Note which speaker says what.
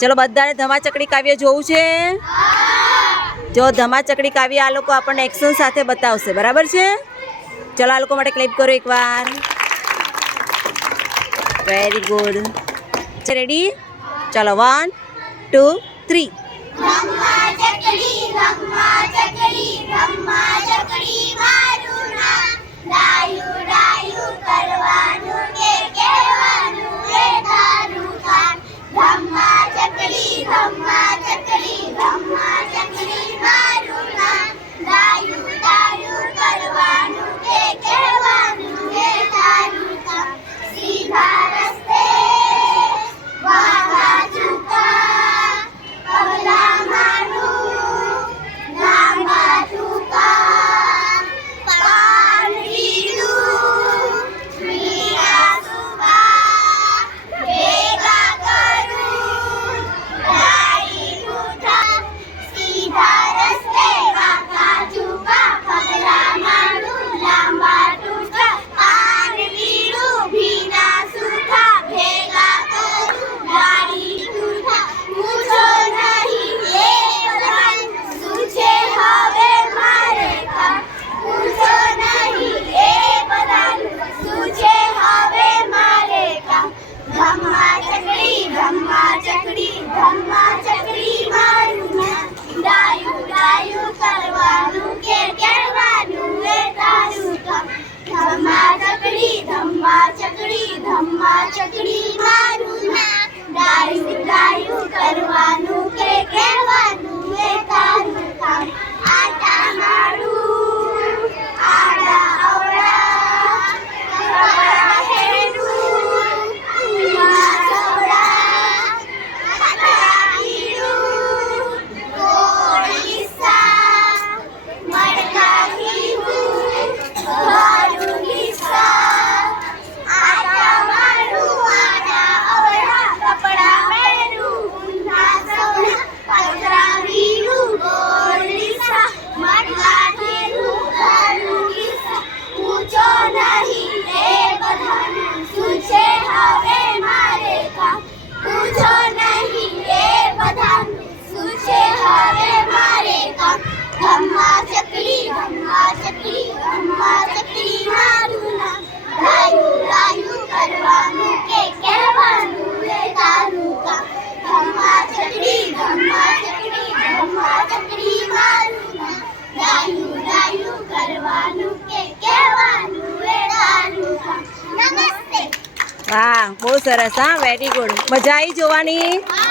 Speaker 1: ચલો બધાને ધમાચકડી કાવ્ય જોવું છે? જો ધમાચકડી કાવ્ય આ લોકો આપણને એક્શન સાથે બતાવશે, બરાબર છે? ચલો આ લોકો માટે ક્લિપ કરો એકવાર. વેરી ગુડ રેડી ચલો વન ટુ થ્રી
Speaker 2: ચકડી ચકડી ચકડી મારું. કા વાહ
Speaker 1: બહુ સરસ હા વેરી ગુડ મજા આવી જોવાની?